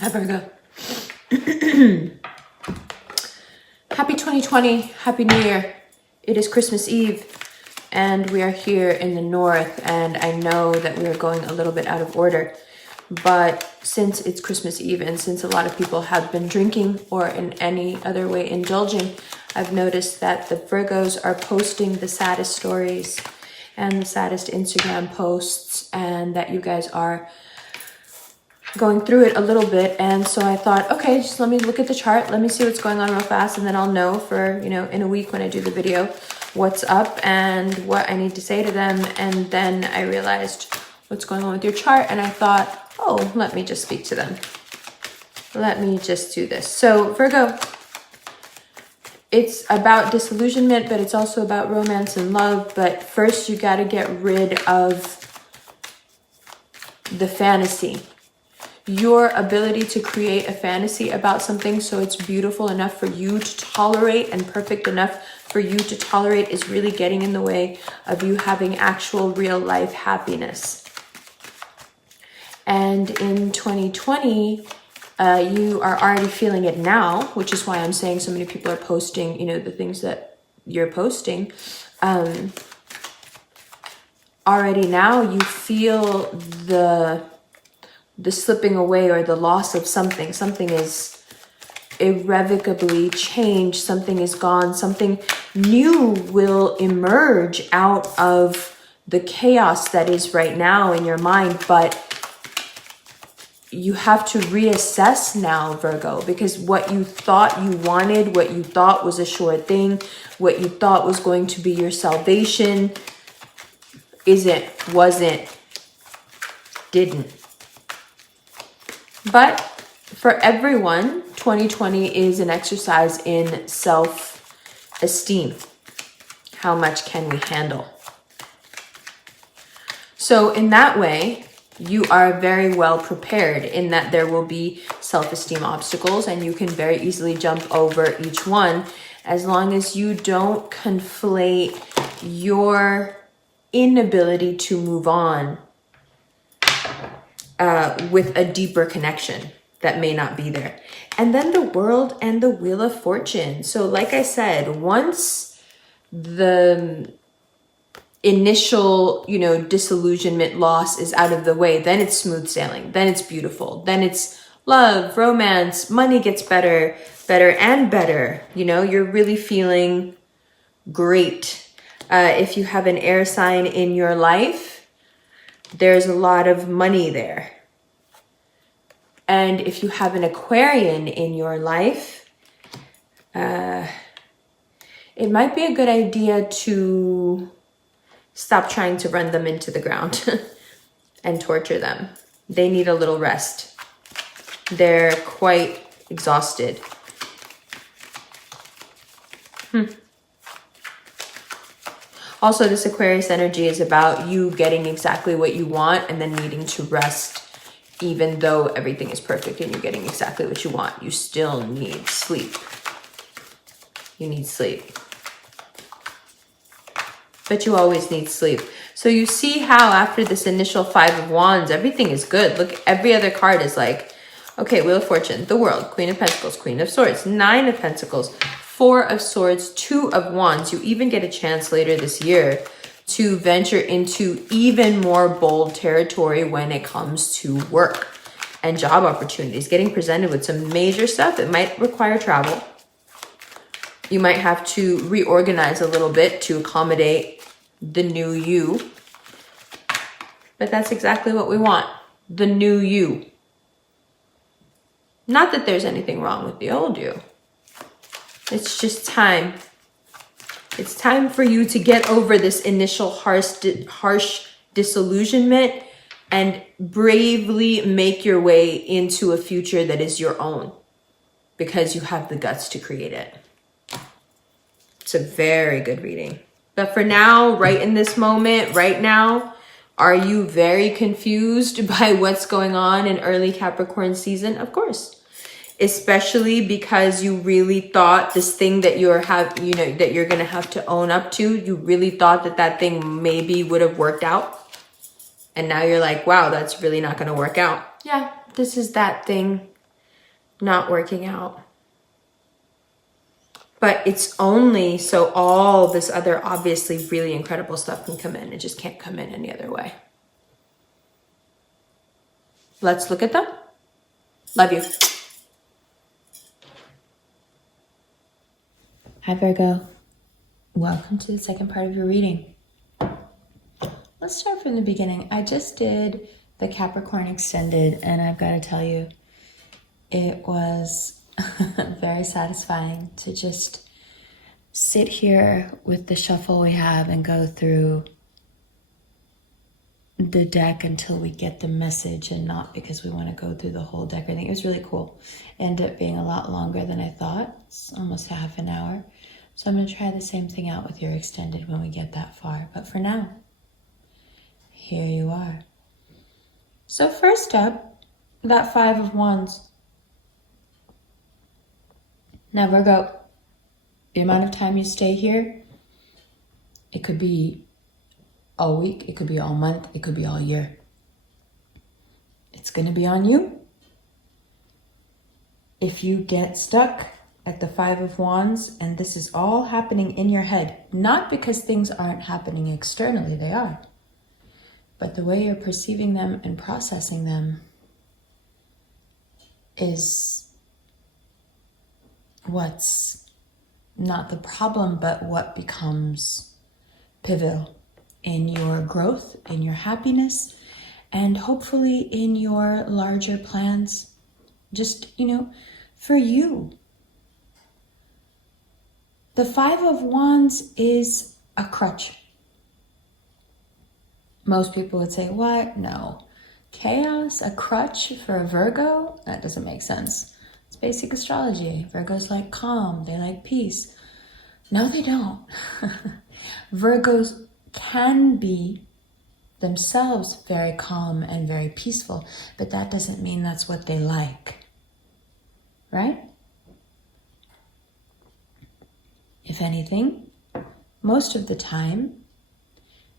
Hi, Virgo. Happy 2020. Happy New Year. It is Christmas Eve and we are here in the north, and I know that we are going a little bit out of order, but since it's Christmas Eve and since a lot of people have been drinking or in any other way indulging, I've noticed that the Virgos are posting the saddest stories and the saddest Instagram posts, and that you guys are going through it a little bit. And so I thought, okay, just let me look at the chart, let me see what's going on real fast, and then I'll know for, in a week when I do the video what's up and what I need to say to them. And then I realized what's going on with your chart, and I thought, oh, let me just speak to them. Let me just do this. So Virgo, it's about disillusionment, but it's also about romance and love. But first you got to get rid of the fantasy. Your ability to create a fantasy about something so it's beautiful enough for you to tolerate and perfect enough for you to tolerate is really getting in the way of you having actual real life happiness. And in 2020, you are already feeling it now, which is why I'm saying so many people are posting, the things that you're posting. Already now you feel the slipping away or the loss of something. Something is irrevocably changed. Something is gone. Something new will emerge out of the chaos that is right now in your mind. But you have to reassess now, Virgo, because what you thought you wanted, what you thought was a sure thing, what you thought was going to be your salvation, wasn't, didn't. But for everyone, 2020 is an exercise in self-esteem. How much can we handle? So in that way, you are very well prepared in that there will be self-esteem obstacles and you can very easily jump over each one, as long as you don't conflate your inability to move on with a deeper connection that may not be there. And then the world and the wheel of fortune. So like I said, once the initial, disillusionment, loss is out of the way, then it's smooth sailing, then it's beautiful, then it's love, romance, money gets better and better. You're really feeling great. If you have an air sign in your life, there's a lot of money there. And if you have an Aquarian in your life, it might be a good idea to stop trying to run them into the ground and torture them. They need a little rest. They're quite exhausted. Also, this Aquarius energy is about you getting exactly what you want and then needing to rest. Even though everything is perfect and you're getting exactly what you want, you still need sleep. You need sleep. But you always need sleep. So you see how after this initial 5 of Wands, everything is good. Look, every other card is like, okay, Wheel of Fortune, the World, Queen of Pentacles, Queen of Swords, 9 of Pentacles, 4 of Swords, 2 of Wands. You even get a chance later this year to venture into even more bold territory when it comes to work and job opportunities, getting presented with some major stuff. It might require travel. You might have to reorganize a little bit to accommodate the new you. But that's exactly what we want, the new you. Not that there's anything wrong with the old you. It's just time. It's time for you to get over this initial harsh disillusionment and bravely make your way into a future that is your own, because you have the guts to create it. It's a very good reading. But for now, right in this moment, right now, are you very confused by what's going on in early Capricorn season? Of course. Especially because you really thought this thing that that you're going to have to own up to, you really thought that thing maybe would have worked out. And now you're like, wow, that's really not going to work out. Yeah, this is that thing not working out. But it's only so all this other obviously really incredible stuff can come in. It just can't come in any other way. Let's look at them. Love you. Hi, Virgo. Welcome to the second part of your reading. Let's start from the beginning. I just did the Capricorn Extended, and I've got to tell you, it was very satisfying to just sit here with the shuffle we have and go through the deck until we get the message, and not because we want to go through the whole deck. I think it was really cool. It ended up being a lot longer than I thought. It's almost half an hour. So I'm going to try the same thing out with your extended when we get that far. But for now, here you are. So first up, that Five of Wands. Now, Virgo, the amount of time you stay here, it could be all week, it could be all month, it could be all year. It's going to be on you. If you get stuck at the Five of Wands, and this is all happening in your head, not because things aren't happening externally, they are, but the way you're perceiving them and processing them is what's not the problem, but what becomes pivotal in your growth, in your happiness, and hopefully in your larger plans, just, for you. The Five of Wands is a crutch. Most people would say, what? No. Chaos, a crutch for a Virgo? That doesn't make sense. It's basic astrology. Virgos like calm. They like peace. No, they don't. Virgos can be themselves very calm and very peaceful, but that doesn't mean that's what they like. Right? If anything, most of the time,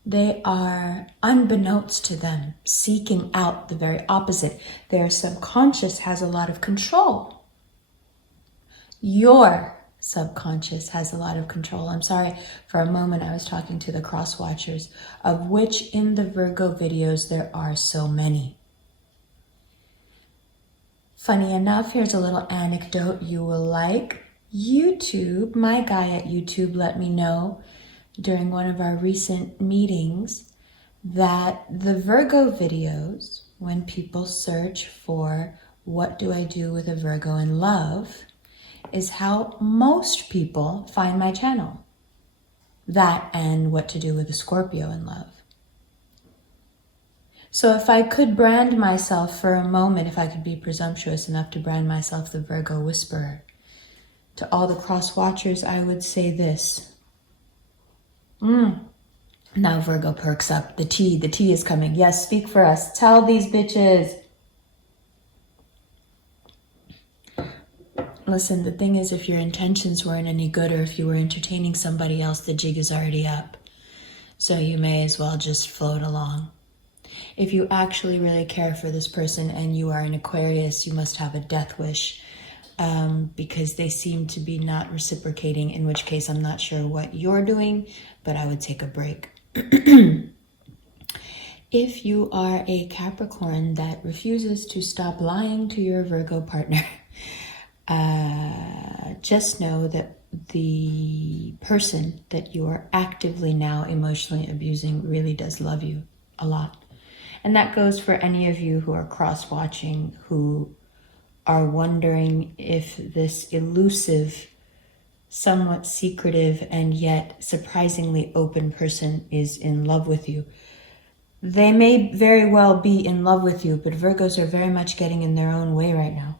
they are, unbeknownst to them, seeking out the very opposite. Their subconscious has a lot of control. Your subconscious has a lot of control. I'm sorry, for a moment I was talking to the cross watchers, of which in the Virgo videos there are so many. Funny enough, here's a little anecdote you will like. YouTube, my guy at YouTube let me know during one of our recent meetings that the Virgo videos, when people search for what do I do with a Virgo in love, is how most people find my channel. That and what to do with a Scorpio in love. So if I could brand myself for a moment, if I could be presumptuous enough to brand myself the Virgo Whisperer, to all the cross watchers, I would say this. Now Virgo perks up. The tea is coming. Yes, speak for us. Tell these bitches. Listen, the thing is, if your intentions weren't any good, or if you were entertaining somebody else, the jig is already up. So you may as well just float along. If you actually really care for this person and you are an Aquarius, you must have a death wish, because they seem to be not reciprocating, in which case I'm not sure what you're doing, but I would take a break. If you are a Capricorn that refuses to stop lying to your Virgo partner, just know that the person that you are actively now emotionally abusing really does love you a lot. And that goes for any of you who are cross-watching, who are wondering if this elusive, somewhat secretive, and yet surprisingly open person is in love with you. They may very well be in love with you, but Virgos are very much getting in their own way right now.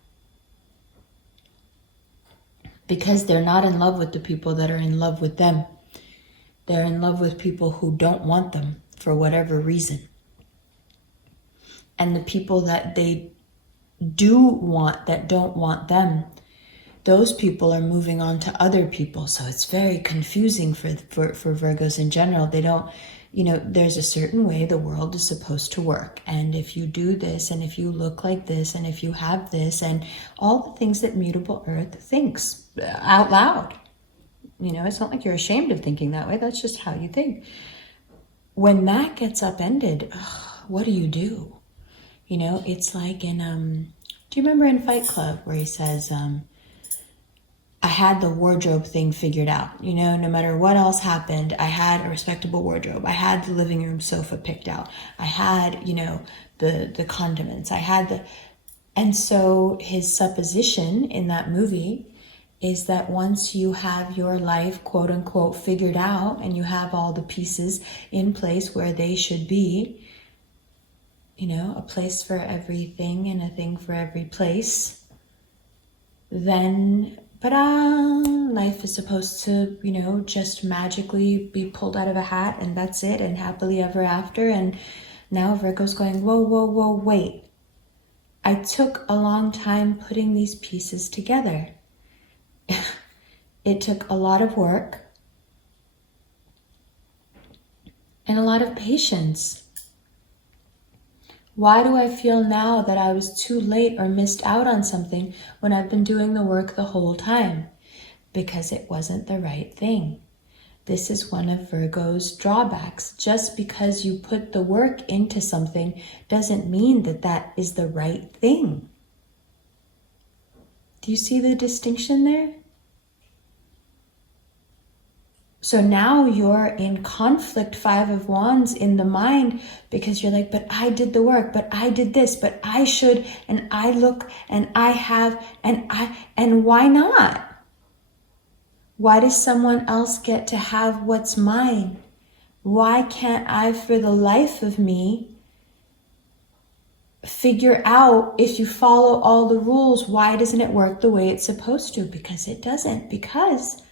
Because they're not in love with the people that are in love with them. They're in love with people who don't want them for whatever reason. And the people that they do want, that don't want them, those people are moving on to other people. So it's very confusing for Virgos in general. They don't there's a certain way the world is supposed to work. And if you do this, and if you look like this, and if you have this, and all the things that mutable earth thinks out loud. It's not like you're ashamed of thinking that way. That's just how you think. When that gets upended, what do you do? It's like in, do you remember in Fight Club where he says, I had the wardrobe thing figured out. No matter what else happened, I had a respectable wardrobe. I had the living room sofa picked out. I had, the condiments. And so his supposition in that movie is that once you have your life, quote unquote, figured out, and you have all the pieces in place where they should be, a place for everything and a thing for every place, then life is supposed to, just magically be pulled out of a hat, and that's it, and happily ever after. And now Virgo's going, whoa, whoa, whoa, wait. I took a long time putting these pieces together. It took a lot of work and a lot of patience. Why do I feel now that I was too late or missed out on something when I've been doing the work the whole time? Because it wasn't the right thing. This is one of Virgo's drawbacks. Just because you put the work into something doesn't mean that that is the right thing. Do you see the distinction there? So now you're in conflict, 5 of Wands in the mind, because you're like, but I did the work, but I did this, but I should, and I look, and I have, and why not? Why does someone else get to have what's mine? Why can't I, for the life of me, figure out, if you follow all the rules, why doesn't it work the way it's supposed to? Because it doesn't. Because,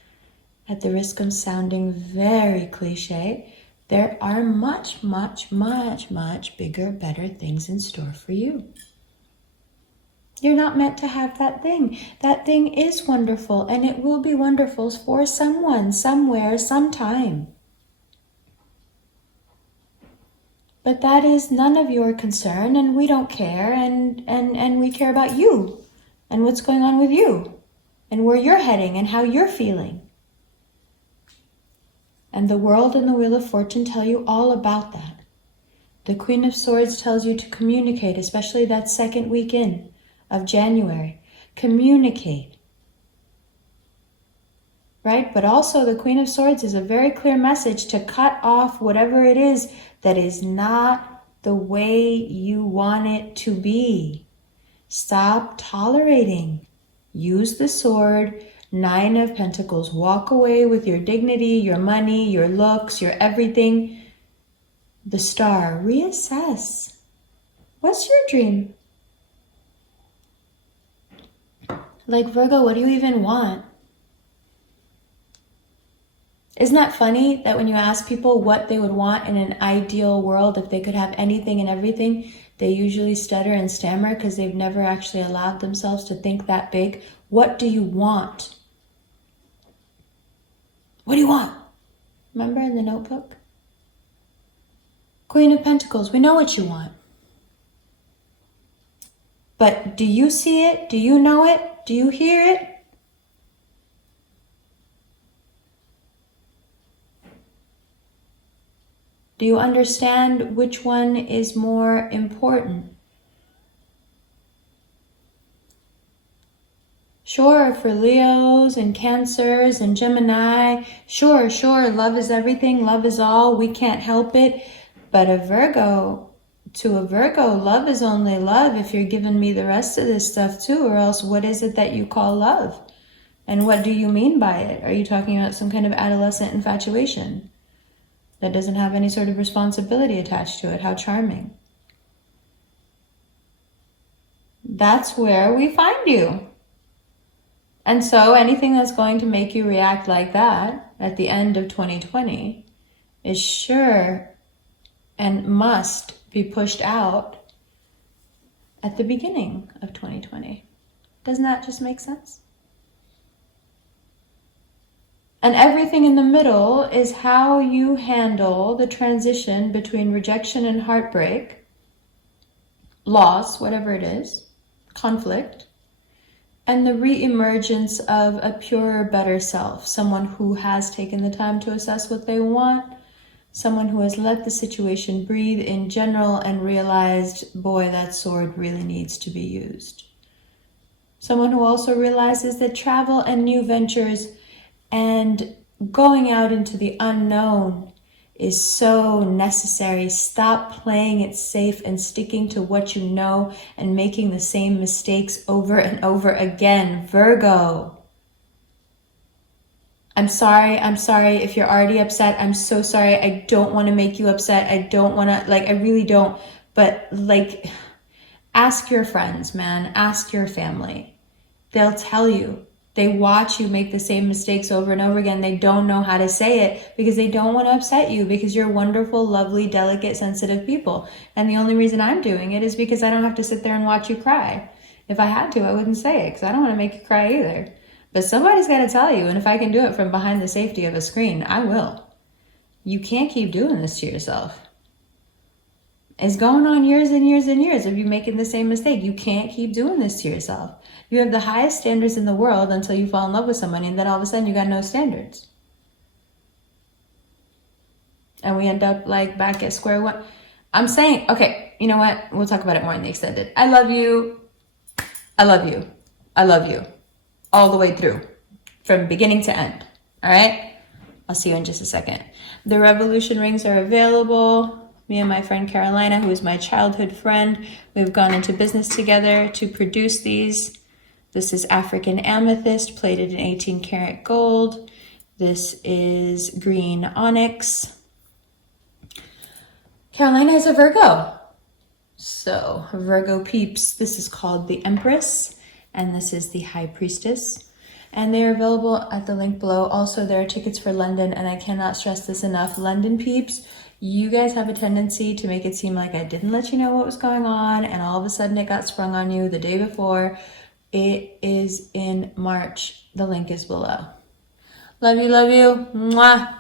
at the risk of sounding very cliche, there are much, much, much, much bigger, better things in store for you. You're not meant to have that thing. That thing is wonderful, and it will be wonderful for someone, somewhere, sometime. But that is none of your concern, and we don't care, and we care about you, and what's going on with you, and where you're heading, and how you're feeling. And the world and the Wheel of Fortune tell you all about that. The Queen of Swords tells you to communicate, especially that second weekend of January. Communicate. Right? But also the Queen of Swords is a very clear message to cut off whatever it is that is not the way you want it to be. Stop tolerating. Use the sword. 9 of Pentacles. Walk away with your dignity, your money, your looks, your everything. The Star. Reassess. What's your dream? Like, Virgo, what do you even want? Isn't that funny that when you ask people what they would want in an ideal world, if they could have anything and everything, they usually stutter and stammer because they've never actually allowed themselves to think that big. What do you want? What do you want? Remember in the notebook? Queen of Pentacles, we know what you want. But do you see it? Do you know it? Do you hear it? Do you understand which one is more important? Sure, for Leos and Cancers and Gemini, sure, love is everything, love is all, we can't help it. But to a Virgo, love is only love if you're giving me the rest of this stuff too, or else what is it that you call love? And what do you mean by it? Are you talking about some kind of adolescent infatuation that doesn't have any sort of responsibility attached to it? How charming. That's where we find you. And so anything that's going to make you react like that at the end of 2020 is sure and must be pushed out at the beginning of 2020. Doesn't that just make sense? And everything in the middle is how you handle the transition between rejection and heartbreak, loss, whatever it is, conflict, and the re-emergence of a purer, better self, someone who has taken the time to assess what they want, someone who has let the situation breathe in general and realized, boy, that sword really needs to be used. Someone who also realizes that travel and new ventures and going out into the unknown is so necessary. Stop playing it safe and sticking to what you know and making the same mistakes over and over again. Virgo. I'm sorry if you're already upset. I'm so sorry. I don't want to make you upset. I don't want to, I really don't. But ask your friends, man. Ask your family. They'll tell you. They watch you make the same mistakes over and over again. They don't know how to say it because they don't want to upset you, because you're wonderful, lovely, delicate, sensitive people. And the only reason I'm doing it is because I don't have to sit there and watch you cry. If I had to, I wouldn't say it because I don't want to make you cry either. But somebody's got to tell you. And if I can do it from behind the safety of a screen, I will. You can't keep doing this to yourself. It's going on years and years and years of you making the same mistake. You can't keep doing this to yourself. You have the highest standards in the world until you fall in love with somebody, and then all of a sudden you got no standards. And we end up back at square one. I'm saying, okay, you know what? We'll talk about it more in the extended. I love you. I love you. I love you. All the way through. From beginning to end. All right? I'll see you in just a second. The revolution rings are available. Me and my friend Carolina, who is my childhood friend, we've gone into business together to produce these. This is African amethyst plated in 18 karat gold. This is green onyx. Carolina is a Virgo. So Virgo peeps, this is called the Empress, and this is the High Priestess. And they are available at the link below. Also, there are tickets for London, and I cannot stress this enough. London peeps, you guys have a tendency to make it seem like I didn't let you know what was going on, and all of a sudden it got sprung on you the day before. It is in March. The link is below. Love you, love you. Mwah.